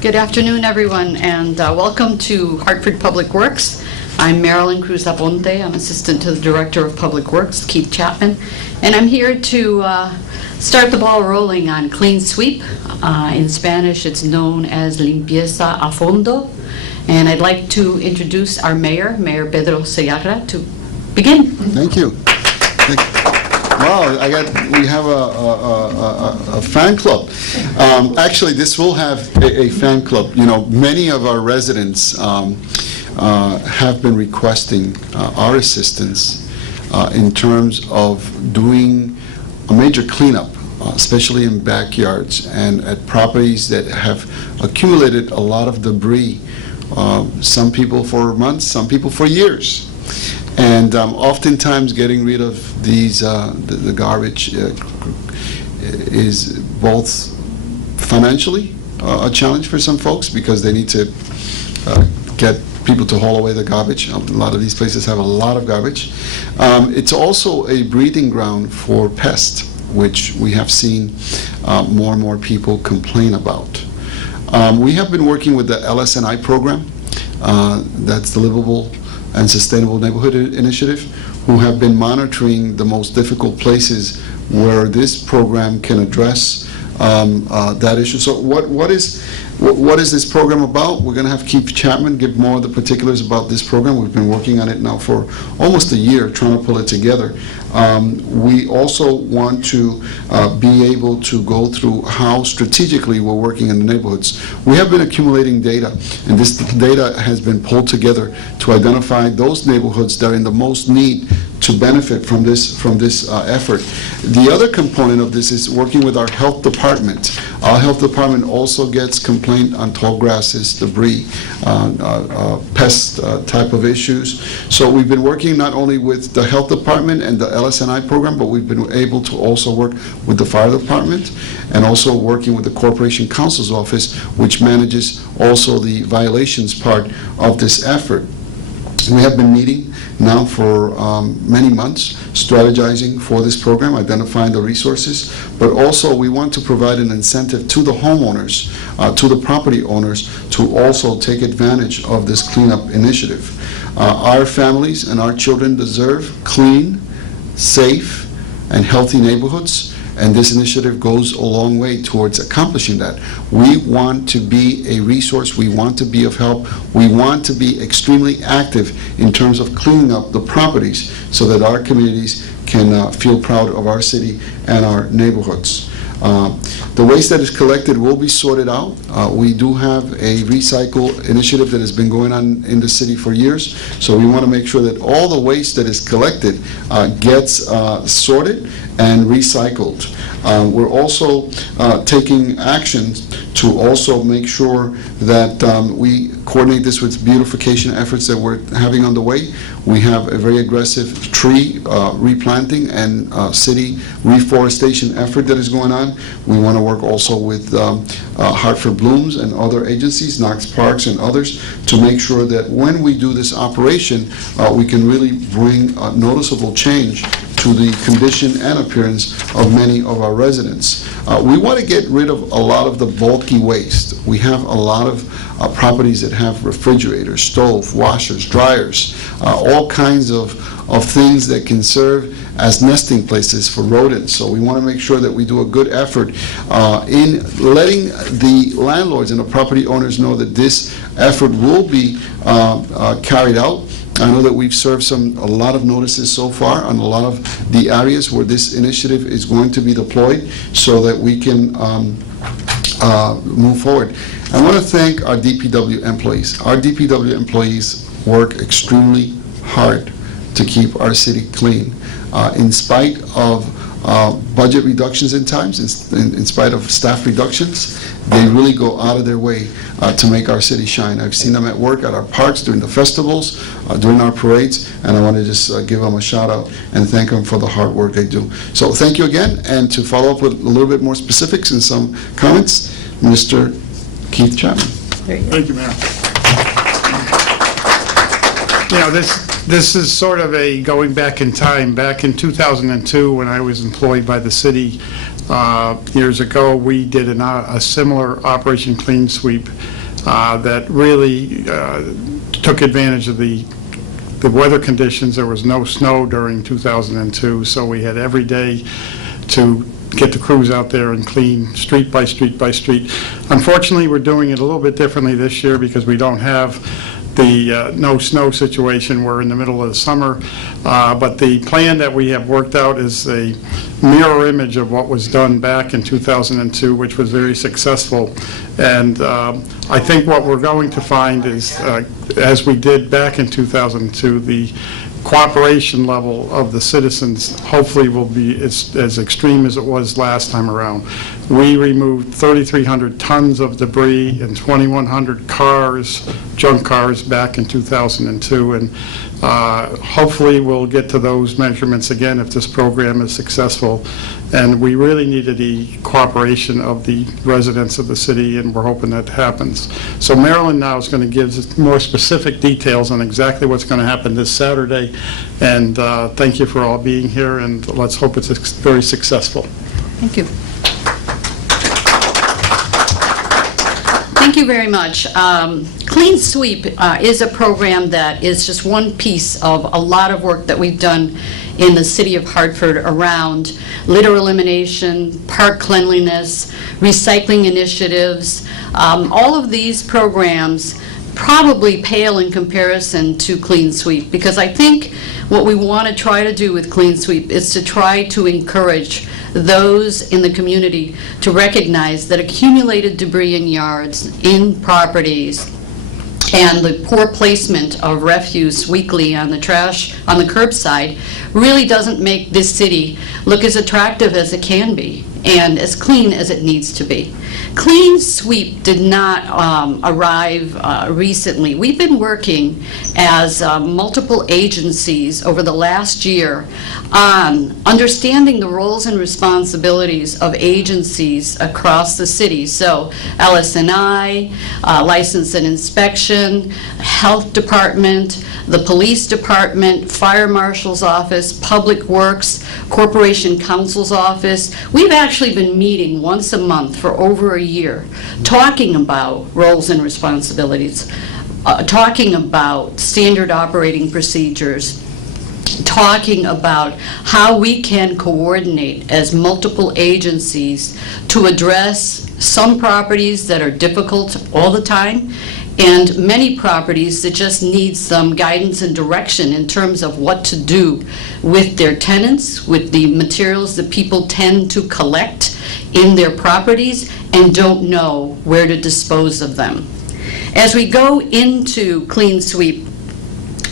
Good afternoon, everyone, and welcome to Hartford Public Works. I'm Marilyn Cruz Aponte. I'm assistant to the Director of Public Works, Keith Chapman, and I'm here to start the ball rolling on Clean Sweep. In Spanish, it's known as Limpieza a Fondo, and I'd like to introduce our mayor, Mayor Pedro Segarra, to begin. Thank you. Wow, we have a fan club. Actually, this will have a fan club. You know, many of our residents have been requesting our assistance in terms of doing a major cleanup, especially in backyards and at properties that have accumulated a lot of debris. Some people for months, some people for years. And oftentimes getting rid of these, the garbage is both financially a challenge for some folks because they need to get people to haul away the garbage. A lot of these places have a lot of garbage. It's also a breeding ground for pests, which we have seen more and more people complain about. We have been working with the LSNI program, that's the Livable and Sustainable Neighborhood Initiative, who have been monitoring the most difficult places where this program can address that issue. So what is this program about? We're going to have Keith Chapman give more of the particulars about this program. We've been working on it now for almost a year, trying to pull it together. We also want to be able to go through how strategically we're working in the neighborhoods. We have been accumulating data, and this data has been pulled together to identify those neighborhoods that are in the most need to benefit from this effort. The other component of this is working with our health department. Our health department also gets complaint on tall grasses, debris, pest type of issues. So we've been working not only with the health department and the LSNI program, but we've been able to also work with the fire department and also working with the Corporation Counsel's Office, which manages also the violations part of this effort. We have been meeting now for many months, strategizing for this program, identifying the resources, but also we want to provide an incentive to the homeowners, to the property owners, to also take advantage of this cleanup initiative. Our families and our children deserve clean, safe, and healthy neighborhoods, and this initiative goes a long way towards accomplishing that. We want to be a resource, we want to be of help, we want to be extremely active in terms of cleaning up the properties so that our communities can feel proud of our city and our neighborhoods. The waste that is collected will be sorted out. We do have a recycle initiative that has been going on in the city for years, so we want to make sure that all the waste that is collected gets sorted and recycled. We're also taking actions to also make sure that we coordinate this with beautification efforts that we're having on the way. We have a very aggressive tree replanting and city reforestation effort that is going on. We want to work also with Hartford Blooms and other agencies, Knox Parks and others, to make sure that when we do this operation, we can really bring noticeable change to the condition and appearance of many of our residents. We want to get rid of a lot of the bulky waste. We have a lot of properties that have refrigerators, stove, washers, dryers, all kinds of things that can serve as nesting places for rodents. So we want to make sure that we do a good effort in letting the landlords and the property owners know that this effort will be carried out. I know that we've served a lot of notices so far on a lot of the areas where this initiative is going to be deployed so that we can move forward. I want to thank our DPW employees. Our DPW employees work extremely hard to keep our city clean. In spite of budget reductions in times, in spite of staff reductions, they really go out of their way to make our city shine. I've seen them at work at our parks, during the festivals, during our parades, and I want to just give them a shout out and thank them for the hard work they do. So thank you again, and to follow up with a little bit more specifics and some comments, Mr. Keith Chapman. Thank you, Mayor. You know, this is sort of a going back in time. Back in 2002, when I was employed by the city, Years ago, we did a similar Operation Clean Sweep that really took advantage of the weather conditions. There was no snow during 2002, so we had every day to get the crews out there and clean street by street by street. Unfortunately, we're doing it a little bit differently this year because we don't have the no snow situation. We're in the middle of the summer, but the plan that we have worked out is a mirror image of what was done back in 2002, which was very successful. And I think what we're going to find is, as we did back in 2002, the cooperation level of the citizens hopefully will be as extreme as it was last time around. We removed 3,300 tons of debris and 2,100 cars, junk cars, back in 2002, and hopefully we'll get to those measurements again if this program is successful. And we really needed the cooperation of the residents of the city, and we're hoping that happens. So Marilyn now is going to give us more specific details on exactly what's going to happen this Saturday. And thank you for all being here, and let's hope it's very successful. Thank you. Thank you very much. Clean Sweep is a program that is just one piece of a lot of work that we've done in the city of Hartford around litter elimination, park cleanliness, recycling initiatives. All of these programs probably pale in comparison to Clean Sweep, because I think what we want to try to do with Clean Sweep is to try to encourage those in the community to recognize that accumulated debris in yards, in properties, and the poor placement of refuse weekly on the trash, on the curbside, really doesn't make this city look as attractive as it can be and as clean as it needs to be. Clean Sweep did not arrive recently. We've been working as multiple agencies over the last year on understanding the roles and responsibilities of agencies across the city. So LS&I, License and Inspection, Health Department, the Police Department, Fire Marshal's Office, Public Works, Corporation Counsel's Office. We've actually been meeting once a month for over a year, talking about roles and responsibilities, talking about standard operating procedures, talking about how we can coordinate as multiple agencies to address some properties that are difficult all the time, and many properties that just need some guidance and direction in terms of what to do with their tenants, with the materials that people tend to collect in their properties and don't know where to dispose of them. As we go into Clean Sweep,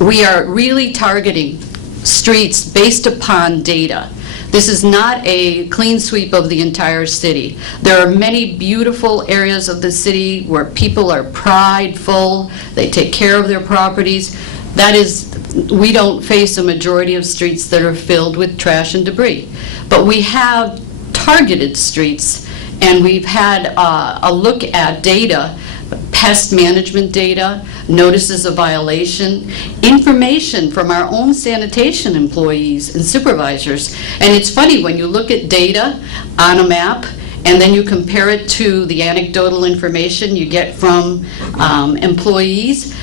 we are really targeting streets based upon data. This is not a clean sweep of the entire city. There are many beautiful areas of the city where people are prideful, they take care of their properties. That is, we don't face a majority of streets that are filled with trash and debris. But we have targeted streets, and we've had a look at data, pest management data, notices of violation, information from our own sanitation employees and supervisors. And it's funny, when you look at data on a map and then you compare it to the anecdotal information you get from employees,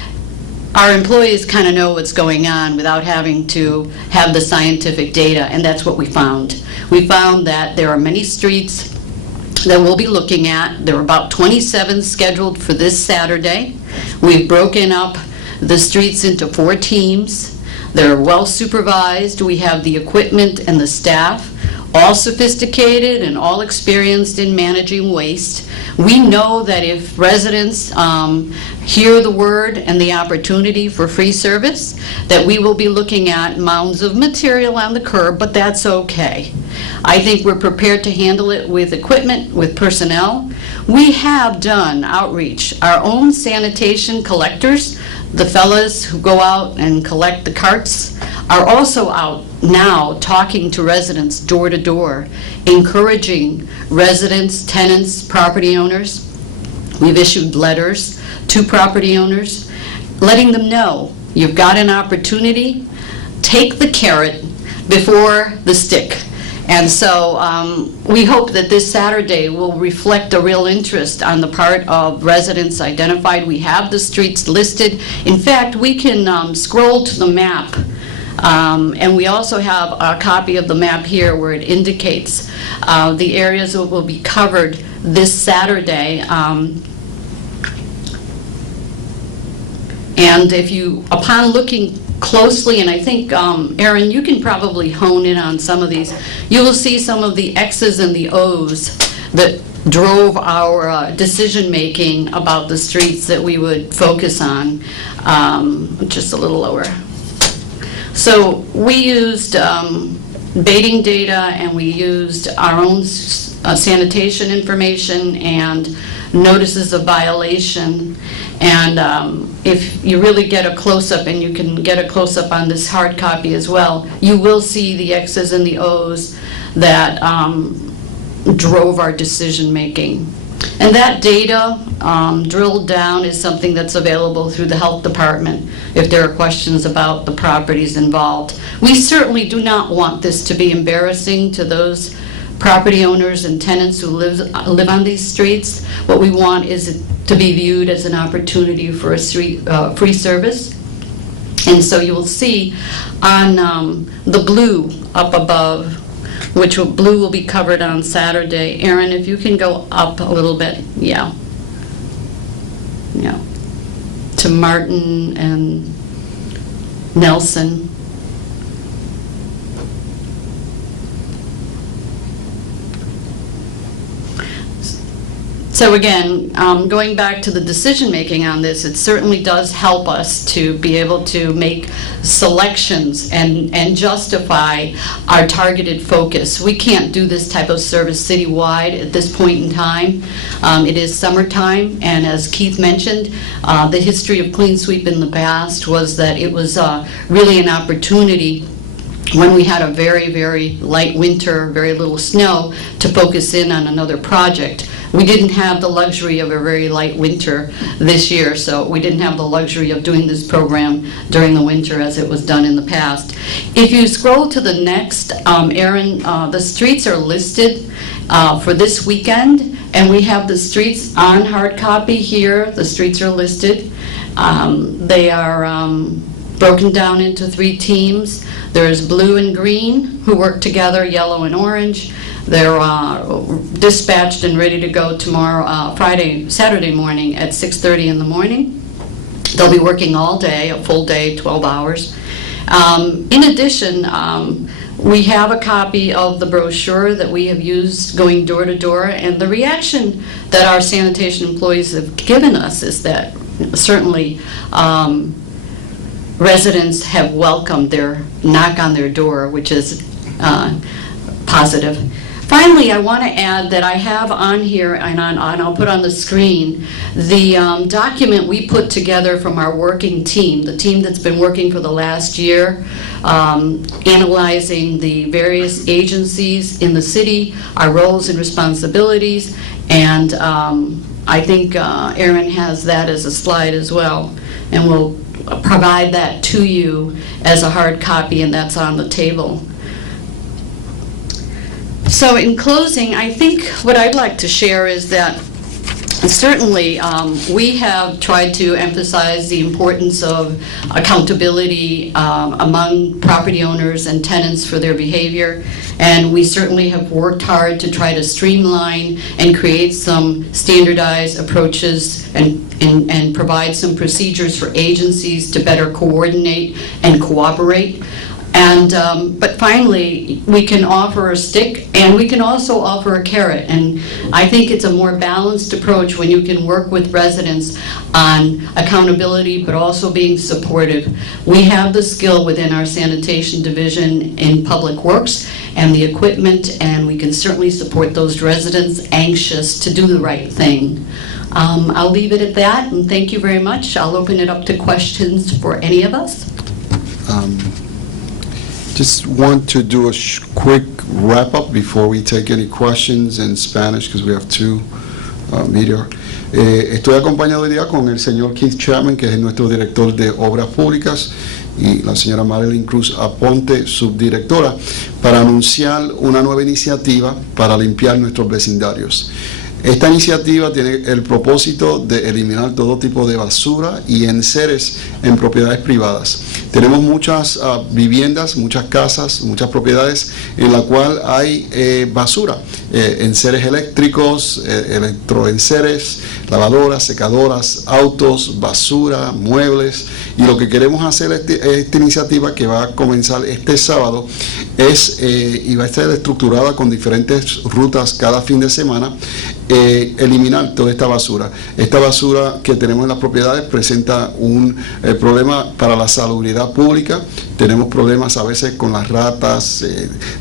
our employees kind of know what's going on without having to have the scientific data, and that's what we found. We found that there are many streets that we'll be looking at. There are about 27 scheduled for this Saturday. We've broken up the streets into 4 teams. They're well supervised. We have the equipment and the staff, all sophisticated and all experienced in managing waste. We know that if residents hear the word and the opportunity for free service, that we will be looking at mounds of material on the curb, but that's okay. I think we're prepared to handle it with equipment, with personnel. We have done outreach. Our own sanitation collectors, the fellas who go out and collect the carts, are also out now talking to residents door to door, encouraging residents, tenants, property owners. We've issued letters to property owners, letting them know you've got an opportunity, take the carrot before the stick. And so we hope that this Saturday will reflect a real interest on the part of residents identified. We have the streets listed. In fact, we can scroll to the map, and we also have a copy of the map here where it indicates the areas that will be covered this Saturday. And if you, upon looking closely, and I think, Aaron, you can probably hone in on some of these, you will see some of the X's and the O's that drove our decision-making about the streets that we would focus on. Just a little lower. So we used baiting data, and we used our own sanitation information and notices of violation. And if you really get a close-up, and you can get a close-up on this hard copy as well, you will see the X's and the O's that drove our decision-making. And that data drilled down is something that's available through the health department if there are questions about the properties involved. We certainly do not want this to be embarrassing to those property owners and tenants who live on these streets. What we want is to be viewed as an opportunity for a free service. And so you will see on the blue up above, which blue will be covered on Saturday. Aaron, if you can go up a little bit, yeah, to Martin and Nelson. So again, going back to the decision-making on this, it certainly does help us to be able to make selections and justify our targeted focus. We can't do this type of service citywide at this point in time. It is summertime, and as Keith mentioned, the history of Clean Sweep in the past was that it was really an opportunity when we had a very, very light winter, very little snow, to focus in on another project. We didn't have the luxury of a very light winter this year, so we didn't have the luxury of doing this program during the winter as it was done in the past. If you scroll to the next, Aaron, the streets are listed for this weekend, and we have the streets on hard copy here. The streets are listed. They are broken down into 3 teams. There's blue and green, who work together, yellow and orange. They're dispatched and ready to go tomorrow, Saturday morning at 6:30 in the morning. They'll be working all day, a full day, 12 hours. In addition, we have a copy of the brochure that we have used going door to door, and the reaction that our sanitation employees have given us is that certainly residents have welcomed their knock on their door, which is positive. Finally, I want to add that I have on here, and I'll put on the screen, the document we put together from our working team, the team that's been working for the last year, analyzing the various agencies in the city, our roles and responsibilities, and I think Aaron has that as a slide as well, and we'll provide that to you as a hard copy, and that's on the table. So in closing, I think what I'd like to share is that certainly we have tried to emphasize the importance of accountability among property owners and tenants for their behavior, and we certainly have worked hard to try to streamline and create some standardized approaches and provide some procedures for agencies to better coordinate and cooperate. And but finally, we can offer a stick, and we can also offer a carrot. And I think it's a more balanced approach when you can work with residents on accountability, but also being supportive. We have the skill within our sanitation division in Public Works and the equipment, and we can certainly support those residents anxious to do the right thing. I'll leave it at that, and thank you very much. I'll open it up to questions for any of us. Just want to do a quick wrap-up before we take any questions in Spanish, because we have 2 media. Estoy acompañado hoy día con el señor Keith Chapman, que es nuestro director de Obras Públicas, y la señora Marilyn Cruz Aponte, subdirectora, para anunciar una nueva iniciativa para limpiar nuestros vecindarios. Esta iniciativa tiene el propósito de eliminar todo tipo de basura y enseres en propiedades privadas. Tenemos muchas viviendas, muchas casas, muchas propiedades en la cual hay basura, enseres eléctricos, electroenseres, lavadoras, secadoras, autos, basura, muebles. Y lo que queremos hacer esta iniciativa, que va a comenzar este sábado, es y va a estar estructurada con diferentes rutas cada fin de semana, eliminar toda esta basura. Esta basura que tenemos en las propiedades presenta un problema para la salubridad pública. Tenemos problemas a veces con las ratas,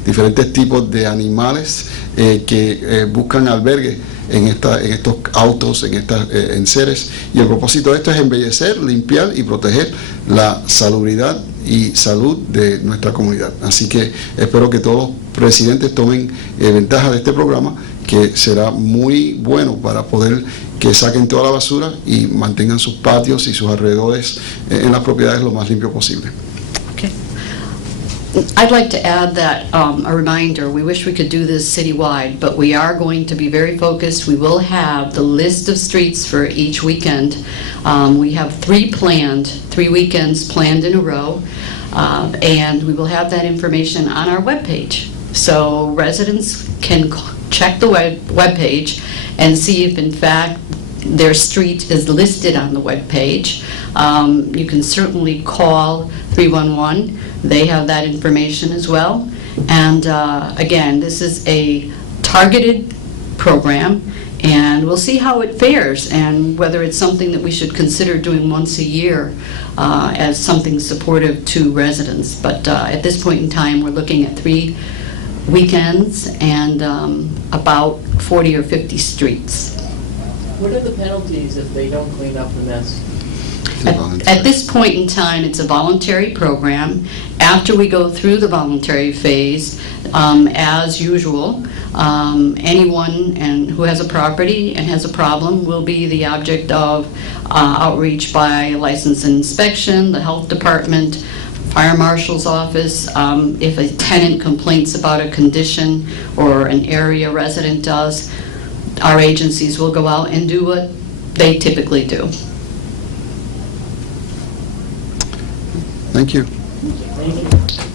diferentes tipos de animales que buscan albergue en estos autos, en estos enseres, y el propósito de esto es embellecer, limpiar y proteger la salubridad y salud de nuestra comunidad. Así que espero que todos los presidentes tomen ventaja de este programa, que será muy bueno para poder que saquen toda la basura y mantengan sus patios y sus alrededores en las propiedades lo más limpio posible. Okay. I'd like to add that a reminder, we wish we could do this citywide, but we are going to be very focused. We will have the list of streets for each weekend. We have 3 weekends planned in a row, and we will have that information on our webpage. So residents can check the webpage and see if in fact their street is listed on the webpage. You can certainly call 311. They have that information as well. And again, this is a targeted program, and we'll see how it fares and whether it's something that we should consider doing once a year as something supportive to residents. But at this point in time, we're looking at 3 weekends and about 40 or 50 streets. What are the penalties if they don't clean up the mess? At this point in time, it's a voluntary program. After we go through the voluntary phase, as usual, anyone who has a property and has a problem will be the object of outreach by license and inspection, the health department, fire marshal's office. If a tenant complains about a condition or an area resident does, our agencies will go out and do what they typically do. Thank you. Thank you.